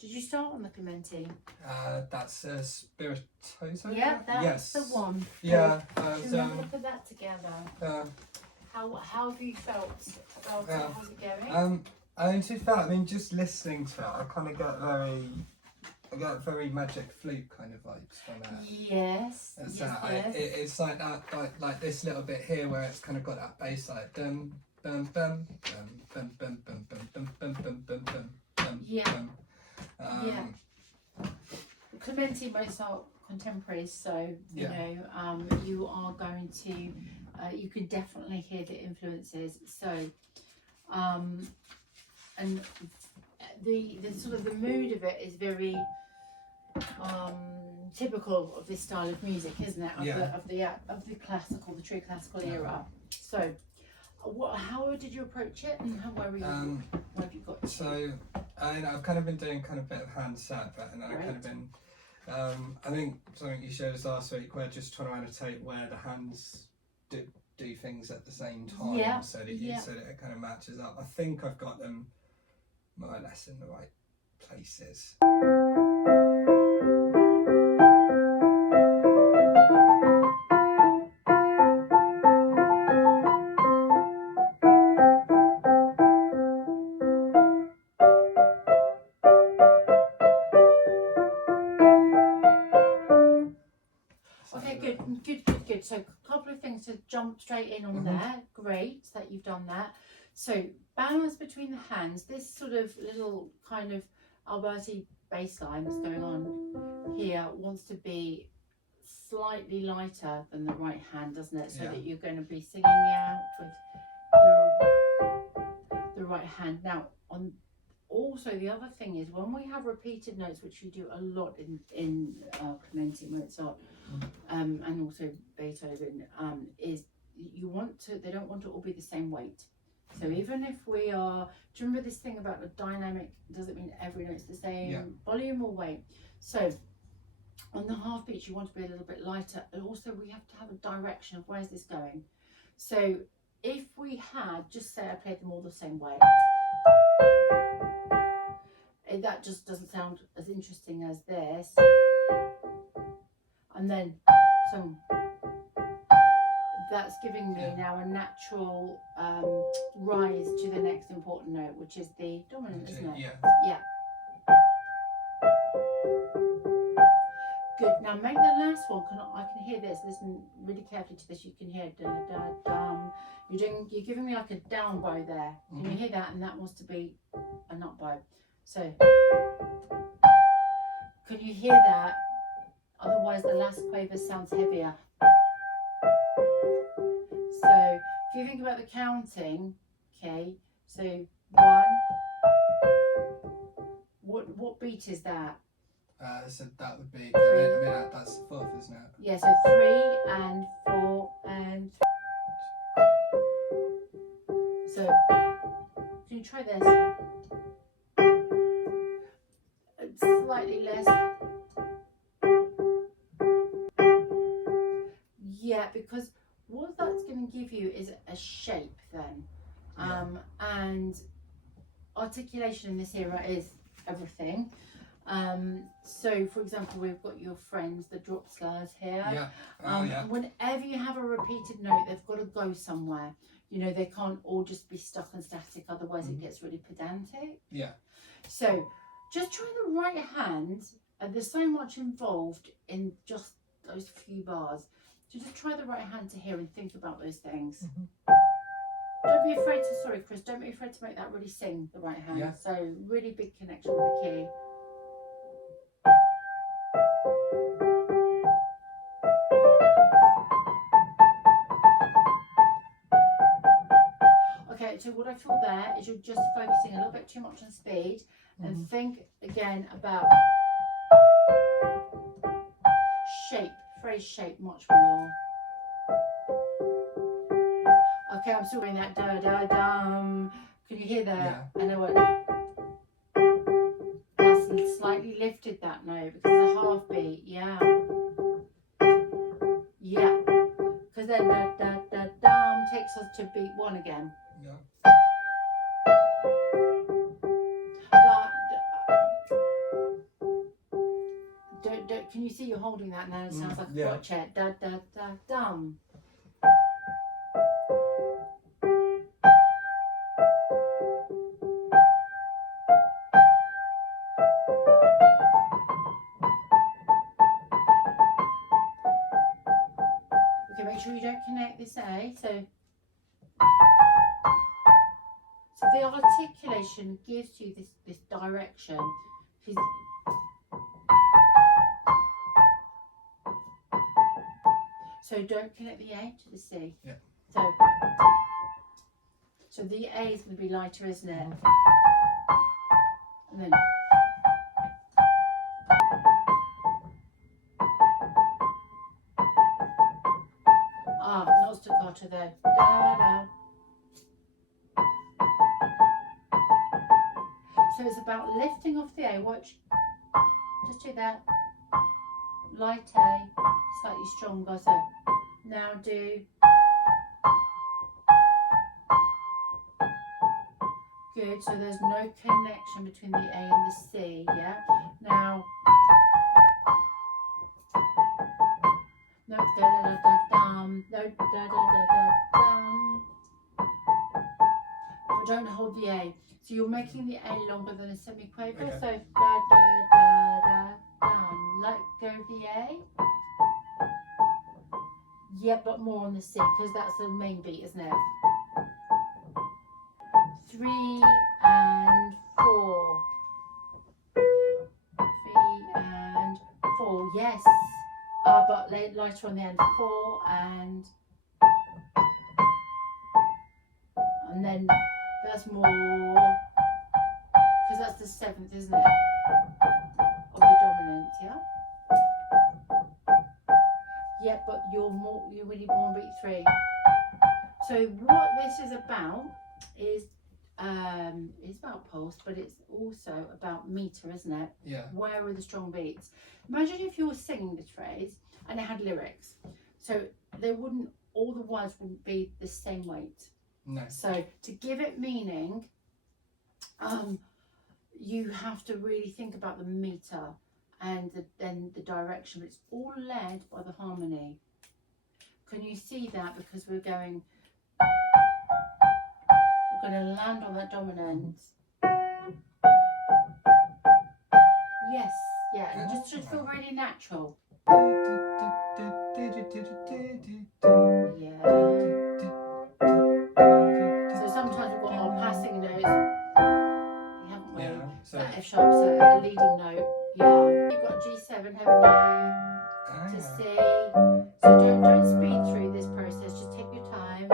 Did you start on the Clementi? That's Spiritoso. Yeah, that's yes. the one. Yeah. Should we look at that together? How have you felt about it? How's it going? I mean, to be fair, I mean, just listening to it, I kind of get very magic flute kind of vibes from it. Yes. It's like that, like this little bit here where it's kind of got that bass, like dum bum bum bum bum bum bum bum bum bum bum bum bum. Yeah. Clementi Mozart contemporaries, so you know, you are going to, you can definitely hear the influences. So, and the sort of the mood of it is very typical of this style of music, isn't it? Of the classical, the true classical era. So, how did you approach it, and where were you? Where have you got to? So, I've kind of been doing kind of a bit of hand set, and then I've kind of been. I think something you showed us last week, we're just trying to annotate where the hands do things at the same time, so that it kind of matches up. I think I've got them more or less in the right places. Good. So a couple of things to jump straight in on there. Great that you've done that. So balance between the hands. This sort of little kind of Alberti bass line that's going on here wants to be slightly lighter than the right hand, doesn't it? So that you're going to be singing out with the right hand. Now, also the other thing is when we have repeated notes, which you do a lot in Clementi, Mozart, and also Beethoven, is they don't want to all be the same weight. So even if we are, do you remember this thing about the dynamic, doesn't mean every note's the same volume or weight. So on the half beats you want to be a little bit lighter, and also we have to have a direction of where's this going. So if we had, just say I played them all the same way, that just doesn't sound as interesting as this. And then some, that's giving me now a natural rise to the next important note, which is the dominant, isn't it? Yeah. Good. Now make the last one. I can hear this. Listen really carefully to this. You can hear da da dum. You're giving me like a down bow there. Can you hear that? And that wants to be an up bow. So can you hear that? Otherwise the last quaver sounds heavier. So if you think about the counting, okay, so 1, what beat is that? So that would be, I mean that's the fourth, isn't it? Yeah, so 3 and 4 and 3. So can you try this? Slightly less. Yeah, because what that's going to give you is a shape then. And articulation in this era is everything. So for example, we've got your friends, the drop slurs here. Whenever you have a repeated note, they've got to go somewhere. You know, they can't all just be stuck and static, otherwise it gets really pedantic. So just try the right hand, and there's so much involved in just those few bars. So just try the right hand to hear and think about those things. Don't be afraid to, sorry Chris, don't be afraid to make that really sing, the right hand. So really big connection with the key. Okay, so what I feel there is you're just focusing a little bit too much on speed, and think again about shape, phrase shape much more. Okay, I'm still doing that da da dum. Can you hear that? I know what. That's slightly lifted that note because it's a half beat. Because then da da da dum takes us to beat 1 again. can you see you're holding that now? It sounds like a yeah. crotchet. Da da da dum. Okay, make sure you don't connect this A. So the articulation gives you this direction. So don't connect the A to the C. Yeah. So the A is going to be lighter, isn't it? And then not staccato though. Da da. So it's about lifting off the A. Watch. Just do that. Light A, slightly stronger. So now do. Good. So there's no connection between the A and the C. Yeah. Now. No. Da da da da dum. No. Da da da da dum. But don't hold the A. So you're making the A longer than a semiquaver. Okay. So da da da da dum. Let go of the A. Yeah, but more on the C because that's the main beat, isn't it? 3 and 4. 3 and 4. Yes. But lighter on the end. 4 and then that's more because that's the 7th, isn't it? Of the dominant, yeah. Yeah, but you really want beat 3. So what this is about is it's about pulse, but it's also about meter, isn't it? Yeah. Where are the strong beats? Imagine if you were singing this phrase and it had lyrics, so all the words wouldn't be the same weight. No. So to give it meaning, you have to really think about the meter and then the direction. It's all led by the harmony. Can you see that? Because we're going to land on that dominant. Yes, yeah, and just should feel really natural. Yeah. So sometimes we've got our passing notes, haven't we? Yeah. So F sharp, so a leading note. Yeah. You've got G7, haven't you? To C. So don't speed through this process. Just take your time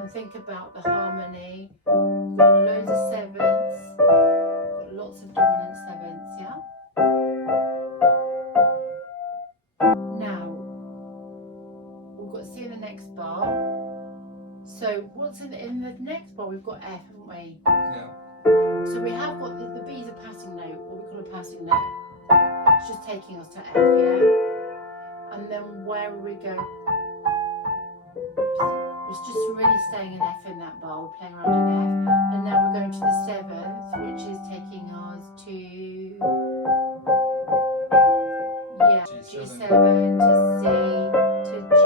and think about the harmony. We've got loads of sevenths. We've got lots of dominant sevenths. Yeah. Now we've got C in the next bar. So what's in the next bar? We've got F, haven't we? yeah. So we have got the B is a passing note, what we call a passing note. It's just taking us to F, yeah? And then where will we go? It's just really staying in F in that bar. We're playing around in F. And now we're going to the 7th, which is taking us to G7 to C to G,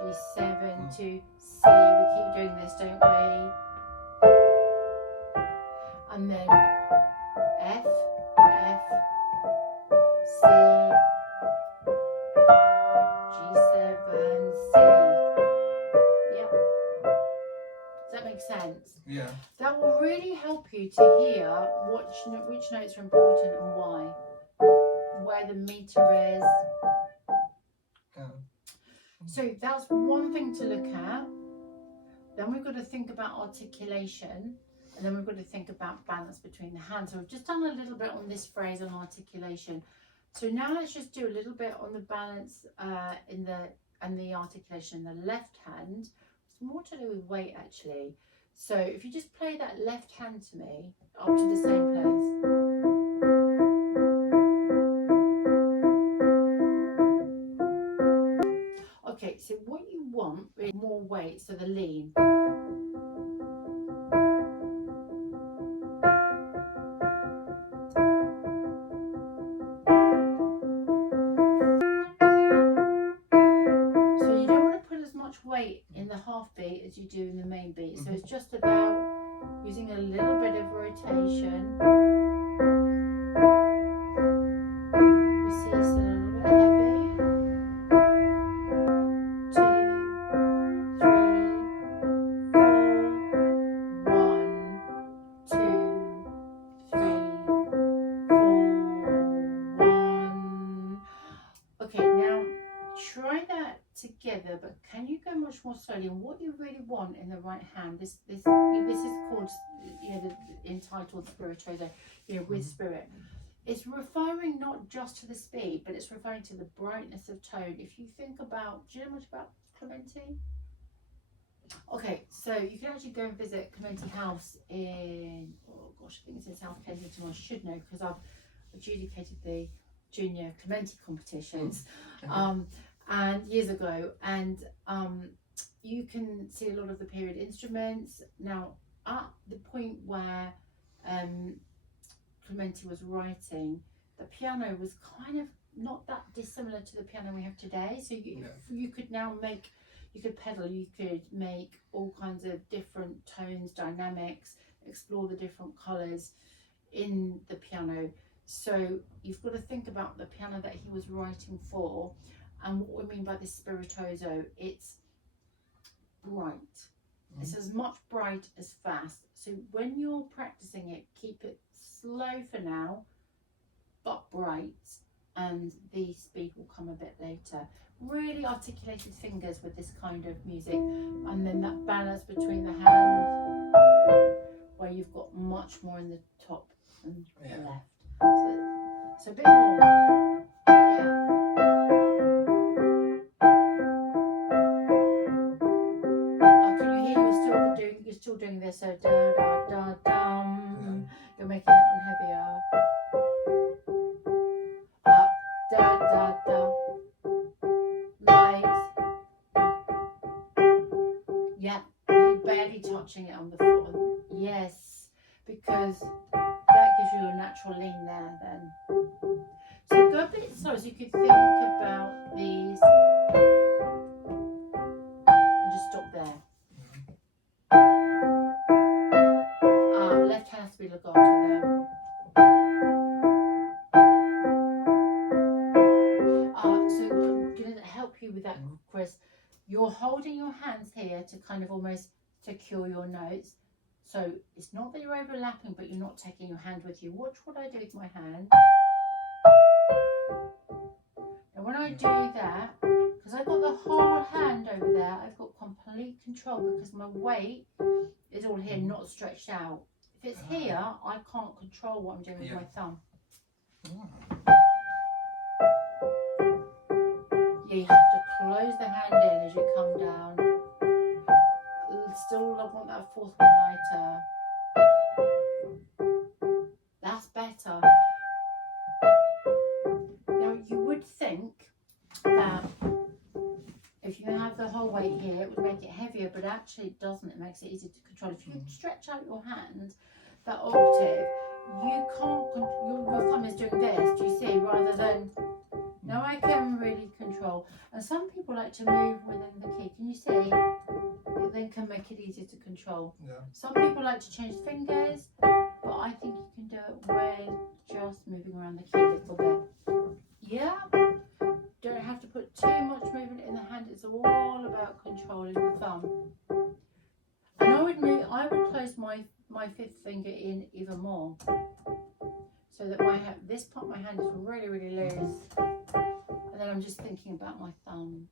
G7 to C. We keep doing this, don't we? And then F, C, G7, C. Yep. Does that make sense? Yeah. That will really help you to hear which notes are important and why. Where the meter is. Yeah. So that's one thing to look at. Then we've got to think about articulation. And then we've got to think about balance between the hands. So we've just done a little bit on this phrase on articulation. So now let's just do a little bit on the balance and the articulation in the left hand. It's more to do with weight actually. So if you just play that left hand to me up to the same place. Okay, so what you want is more weight, so the lean. as you do in the main beat. So it's just about using a little bit of rotation. You see it's a little bit heavy. 2, 3, 4. 1, 2, 3, 4. 1. Okay, now try that together, but can you go much more slowly? And what you really want in the right hand, this is called, entitled Spiritoso, with spirit. It's referring not just to the speed, but it's referring to the brightness of tone. If you think about, do you know much about Clementi? Okay, so you can actually go and visit Clementi House in, oh gosh, I think it's in South Kensington. I should know because I've adjudicated the junior Clementi competitions and years ago, and you can see a lot of the period instruments. Now, at the point where Clementi was writing, the piano was kind of not that dissimilar to the piano we have today. So you could now make, you could pedal, you could make all kinds of different tones, dynamics, explore the different colours in the piano. So you've got to think about the piano that he was writing for, and what we mean by this spiritoso, it's bright. It's as much bright as fast. So when you're practicing it, keep it slow for now, but bright, and the speed will come a bit later. Really articulated fingers with this kind of music, and then that balance between the hands, where you've got much more in the top and the left. So a bit more. Can you hear you're still doing this? So da da da dum. You're making that one heavier. Up da da da. Light. Yeah, you're barely touching it on the floor. Yes, because that gives you a natural lean there then. So go a bit slow, so you could think about these. And just stop there. Left hand has to be legato there. So I'm going to help you with that, Chris. You're holding your hands here to kind of almost secure your notes. So it's not that you're overlapping, but you're not taking your hand with you. Watch what I do with my hand. And when I do that, because I've got the whole hand over there, I've got complete control because my weight is all here, not stretched out. If it's here, I can't control what I'm doing with my thumb. Yeah, you have to close the hand in as you come down. Still, I want that fourth one lighter. That's better. Now, you would think that if you have the whole weight here, it would make it heavier, but actually it doesn't. It makes it easier to control. If you stretch out your hand, that octave, you can't, your thumb is doing this, do you see, rather than, now I can really control. And some people like to move within the key. Can you see? It then can make it easier to control. Yeah. Some people like to change fingers, but I think you can do it with just moving around the key a little bit. Yeah. Don't have to put too much movement in the hand. It's all about controlling the thumb. And I would close my fifth finger in even more, so that this part of my hand is really, really loose. And then I'm just thinking about my thumb.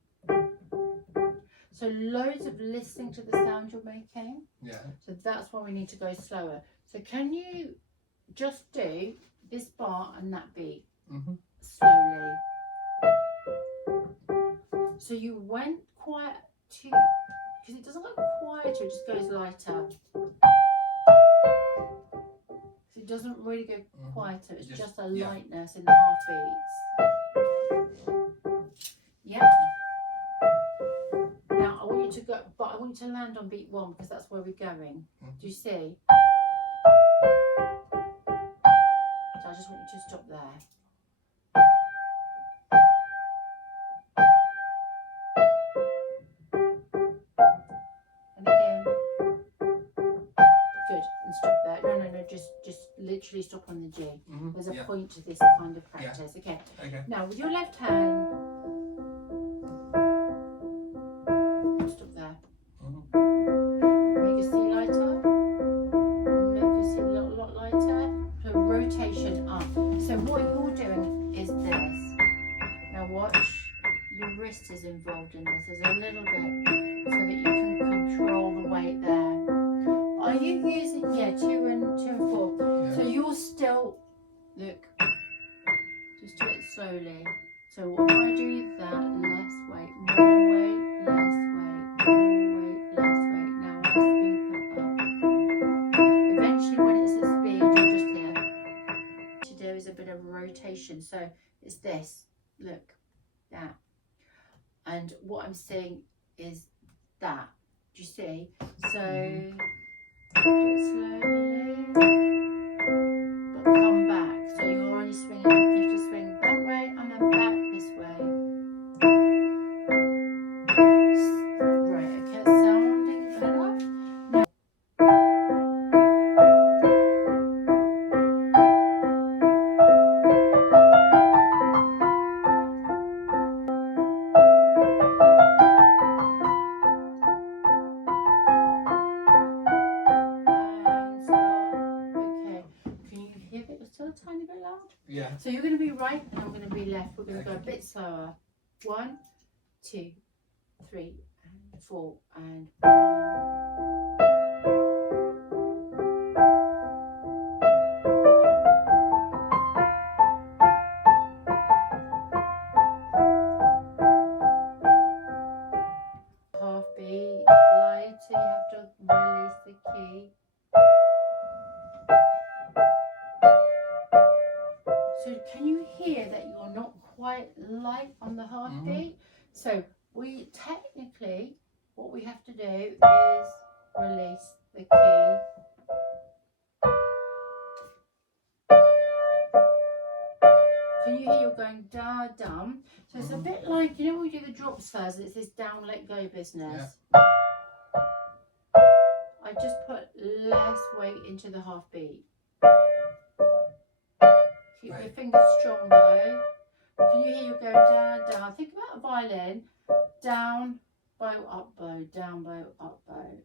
So loads of listening to the sound you're making. Yeah. So that's why we need to go slower. So can you just do this bar and that beat slowly? So you went quiet too, because it doesn't go quieter, it just goes lighter. So it doesn't really go quieter, it's just a lightness in the heartbeats. Yeah. Now I want you to go, but I want you to land on beat 1 because that's where we're going. Do you see? So I just want you to stop there. And again. literally stop on the G. There's a point to this kind of practice. Okay. Now with your left hand, stop there. Make your C lighter. Make your C a lot lighter. So rotation up. So what you're doing is this. Now watch. Your wrist is involved in this. There's a little bit so that you can control the weight there. Are you using 2 and 4? So you're still look. Just do it slowly. So if I do that, less weight, more weight, less weight, more weight, less weight. Now I speed that up. Eventually, when it's a speed, you're just here. What to do is a bit of rotation. So it's this. Look, that. And what I'm seeing is that. Do you see? So do it slowly, but come back. So you're only swinging. You have to swing that way and then back this way. Right. Okay. Sounding better. Now, still a tiny bit loud? Yeah. So you're going to be right and I'm going to be left. We're going to go a bit slower. 1, 2, 3, and 4, and 1. Half beat, lighter, you have to release the key. So can you hear that you're not quite light on the half beat? So we technically, what we have to do is release the key. Can you hear you're going da dum? So it's a bit like, you know when we do the drops first, it's this down let go business. I just put less weight into the half beat. Keep your fingers strong though. Can you hear you go down, down? Think about a violin. Down, bow, up, bow, down, bow, up, bow.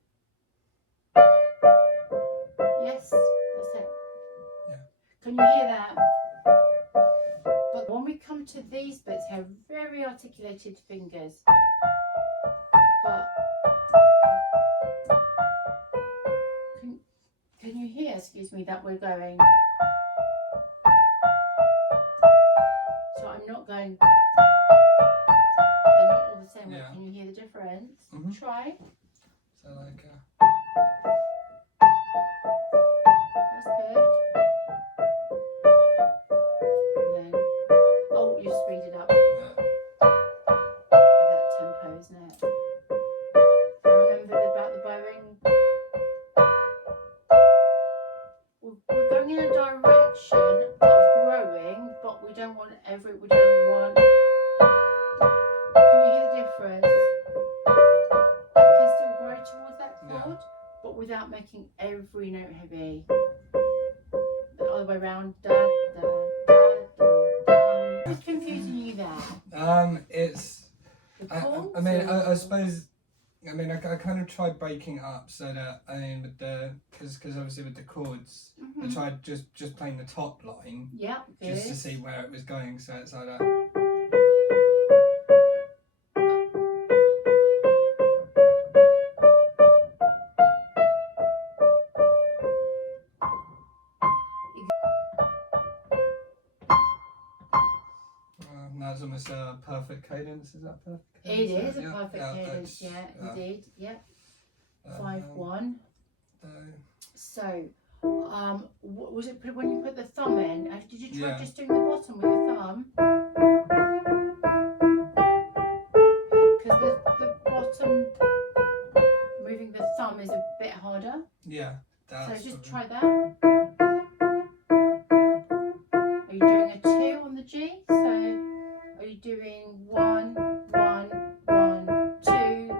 Yes, that's it. Yeah. Can you hear that? But when we come to these bits here, very articulated fingers. But can you hear, excuse me, that we're going? So I'm not going, they're not all the same. Can you hear the difference? Try. So like that's good. And then, oh, you speed it up. At that tempo, isn't it? I remember about the bowing. We're going in a direction of growing, but we don't want we don't want. Can you hear the difference? I can still grow towards that chord, but without making every note heavy. The other way around. Da, da, da, da, da. What's confusing you there? It's. I suppose. I mean, I kind of tried breaking it up so that with the because obviously with the chords, I tried just playing the top line. Yeah. Just to see where it was going. So it's like that. That's almost a perfect cadence. Is that perfect? It is a perfect cadence. Yeah, indeed. Yeah. 5-1. So, was it when you put the thumb in? Did you try just doing the bottom with your thumb? Because the bottom, moving the thumb is a bit harder. Yeah. So just try that. Are you doing a 2 on the G? So are you doing 1, 1, 1, 2,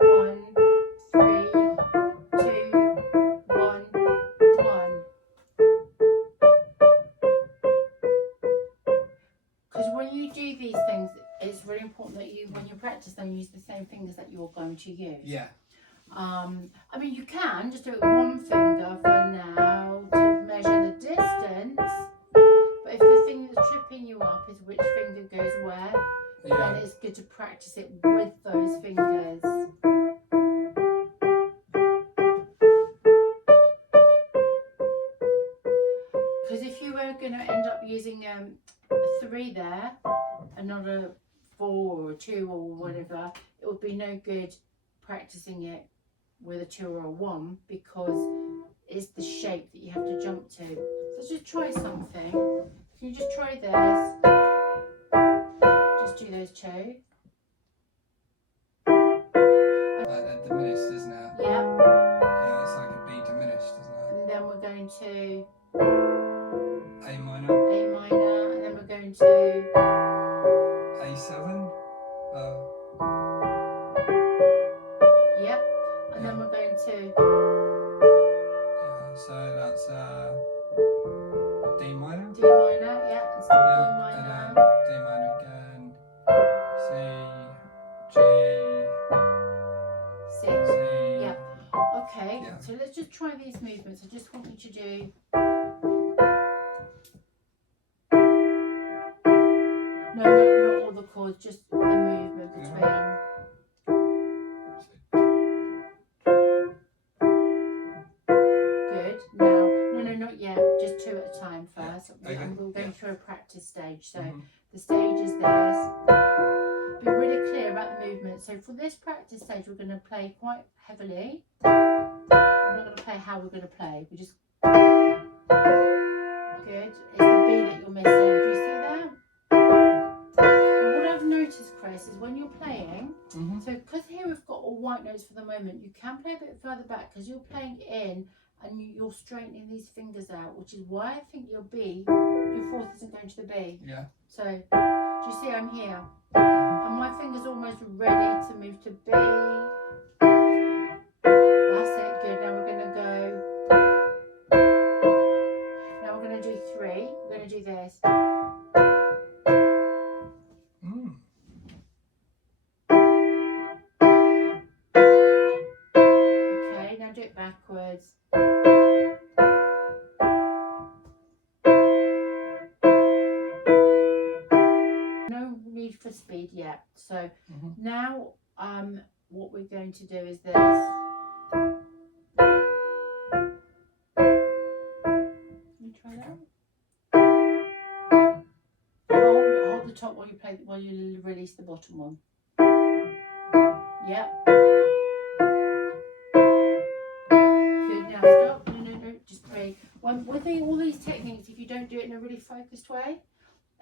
1, 3, 2, 1, 1? when you do these things, it's really important that you, when you practice them, use the same fingers that you're going to use. Yeah. I mean, you can just do it with one finger for now to measure the distance. But if the thing that's tripping you up is which finger goes where, then it's good to practice it with those fingers. Because if you were going to end up using a 3 there, and not a 4 or a 2 or whatever, it would be no good practicing it with a 2 or a 1, because it's the shape that you have to jump to. So just try something. Can you just try this? Just do those 2. Like diminished, isn't it? Yep. Yeah, it's like a B diminished, isn't it? And then we're going to A minor. A minor, and then we're going to A7. Yep. And then we're going to So that's D minor. D minor, yeah, and still D minor. And then D minor again. C, G, C. C. Yeah. Okay. Yeah. So let's just try these movements. I just want you to do. No, not all the chords, just the movement between. Good. Now, no, not yet. Just 2 at a time first. Okay. We're going through a practice stage. So the stage is this. Be really clear about the movement. So for this practice stage, we're going to play quite heavily. We're not going to play how we're going to play. We just. Good. It's the B that you're missing. Do you see that? Now what I've noticed, Chris, is when you're playing, so because here we've got all white notes for the moment, you can play a bit further back because you're playing in and you're straightening these fingers out, which is why I think your B, your 4th isn't going to the B. Yeah. So, do you see I'm here? And my finger's almost ready to move to B. That's it, good. Now we're going to go. Now we're going to do 3. We're going to do this. Okay, now do it backwards. No need for speed yet. So now what we're going to do is this. You try that? Hold the top while you release the bottom one. Yep. Good. Now stop. No. Just play. With all these techniques, if you don't do it in a really focused way,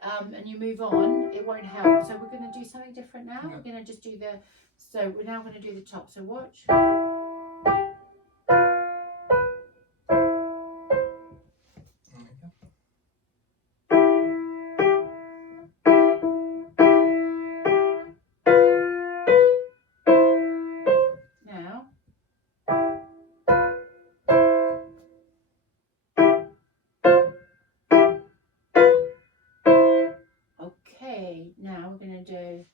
and you move on, it won't help. So we're going to do something different now. We're going to just do the. So we're now going to do the top. So watch. Now we're going to do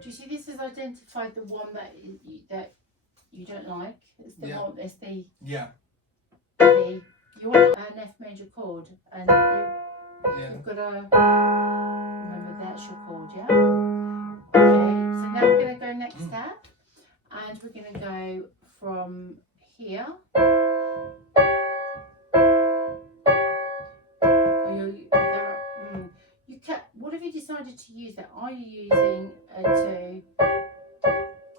do you see this has identified the one that you don't like? It's the one, it's the the you want an F major chord and you've got to remember that's your chord, yeah? Okay, so now we're going to go next step, and we're going to go from here. What have you decided to use there? Are you using a 2?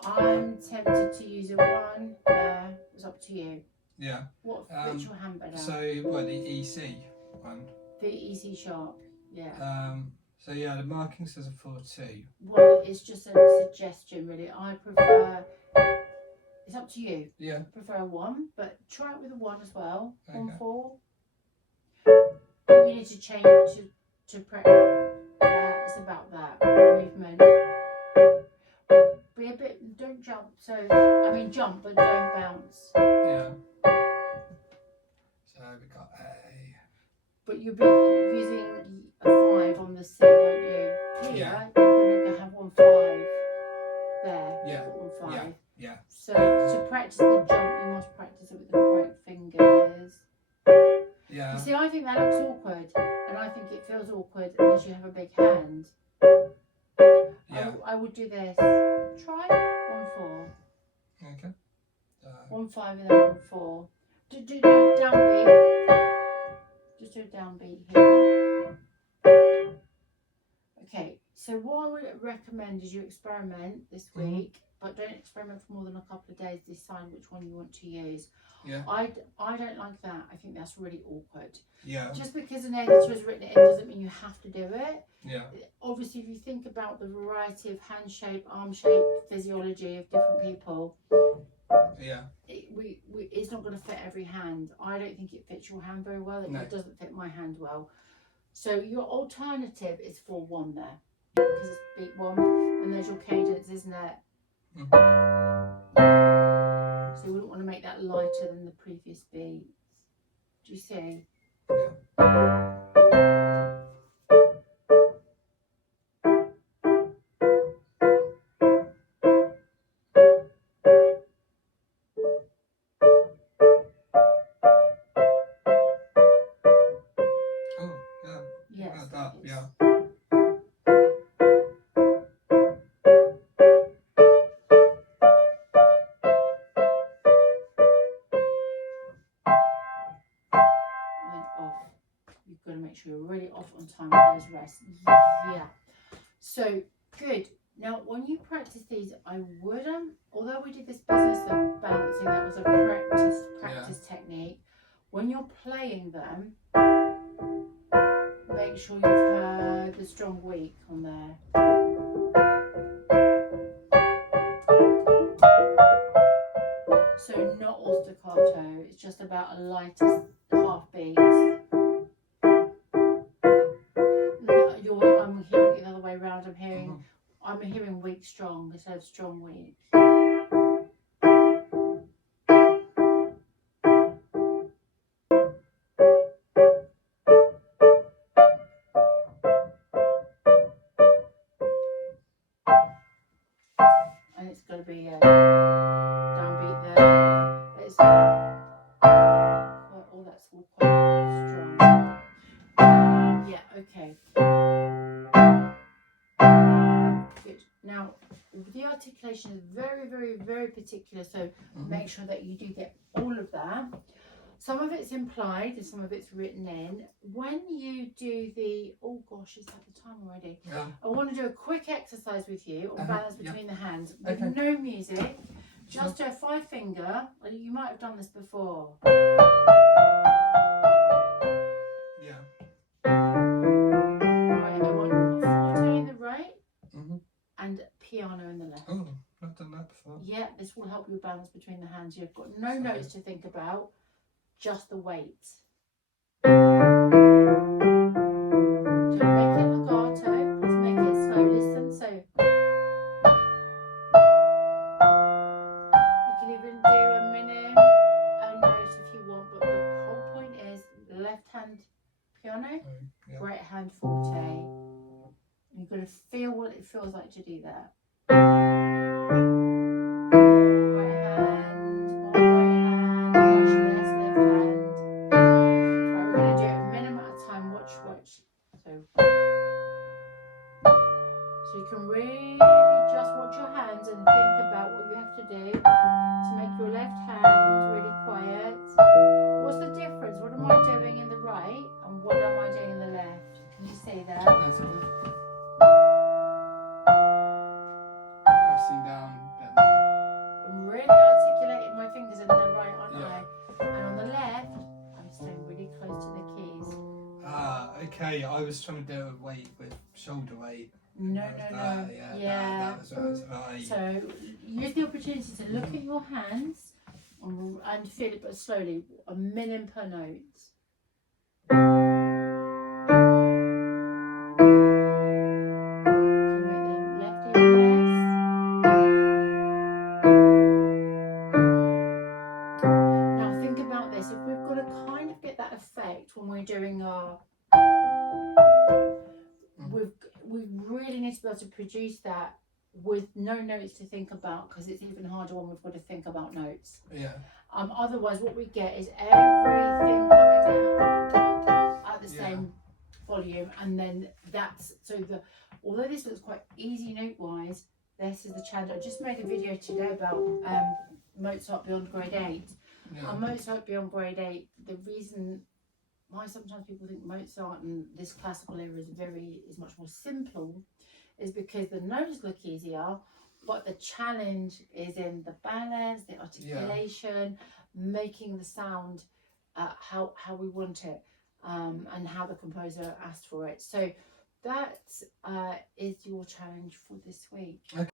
I'm tempted to use a 1 there. It's up to you. Yeah. What fits your hand better? So what, the EC one? The EC sharp, yeah. So yeah, the marking says a 4-2. Well, it's just a suggestion, really. I prefer. It's up to you. Yeah. I prefer a 1, but try it with a 1 as well. Okay. 1-4. You need to change to prep. It's about that movement. Be So, I mean, jump, but don't bounce. Yeah. So we got A. But you'll be using a 5 on the C, won't you? Here, you're going to have 1 5 there. Yeah. 1 5. Yeah. Yeah. So to practice the jump, you must practice it with the correct fingers. Yeah. You see, I think that looks awkward, and I think it feels awkward unless you have a big hand. Yeah. I would do this. Try 1 4. Okay. 1 5 and then 1 4. Do downbeat. Just do a downbeat here. Okay, so what I would recommend is you experiment this week, but don't experiment for more than a couple of days. Decide which one you want to use. Yeah. I don't like that. I think that's really awkward. Yeah. Just because an editor has written it in doesn't mean you have to do it. Yeah. Obviously, if you think about the variety of hand shape, arm shape, physiology of different people, yeah, it's not going to fit every hand. I don't think it fits your hand very well. It doesn't fit my hand well. So your alternative is 4-1 there, because it's beat 1, and there's your cadence, isn't it? So you wouldn't want to make that lighter than the previous beats. Do you see? Yeah. Yeah. You've got to make sure you're really off on time with those rests. Yeah. So good. Now, when you practice these, I wouldn't. Although we did this business of balancing, that was a practice technique. When you're playing them, make sure you've heard the strong weak on there. So not all staccato. It's just about a lighter half beat. I'm hearing it the other way around. I'm hearing weak strong instead of strong weak. And it's got to be a downbeat there. It's oh, that's all quite strong. Yeah, okay. Good. Now, the articulation is very, very, very particular, so make sure that you do get all of that. Some of it's implied and some of it's written in. When you do the, oh gosh, is that the time already? Yeah. I want to do a quick exercise with you on balance between the hands with Okay. no music. Just do a 5-finger. You might have done this before. Yeah. Right, I want a forte in the right and piano in the left. Oh, I've done that before. Yeah, this will help you balance between the hands. You've got no notes to think about, just the weight. Don't make it legato, let's make it slow. Listen, so you can even do a minute a note if you want, but the whole point is left hand piano, right hand forte. You've got to feel what it feels like to do that. So you can really just watch your hands and think about what you have to do to make your left hand really quiet. What's the difference? What am I doing in the right and what am I doing in the left? Can you see that? That's good. Pressing down a bit more. I'm really articulating my fingers in the right, aren't I? And on the left, I'm staying really close to the keys. Ah, okay. I was trying to do a weight with shoulder weight. No. That was what I was right. So use the opportunity to look at your hands and feel it, but slowly, a minute per note. Can you make the left ear less? really need to be able to produce that with no notes to think about, because it's even harder when we've got to think about notes. Yeah. Otherwise, what we get is everything coming out at the same volume, and then that's although this looks quite easy note wise, this is the challenge. I just made a video today about Mozart Beyond Grade 8. Yeah. Mozart Beyond Grade 8, the reason why sometimes people think Mozart and this classical era is much more simple is because the notes look easier, but the challenge is in the balance, the articulation, making the sound how we want it, and how the composer asked for it. So that is your challenge for this week. Okay.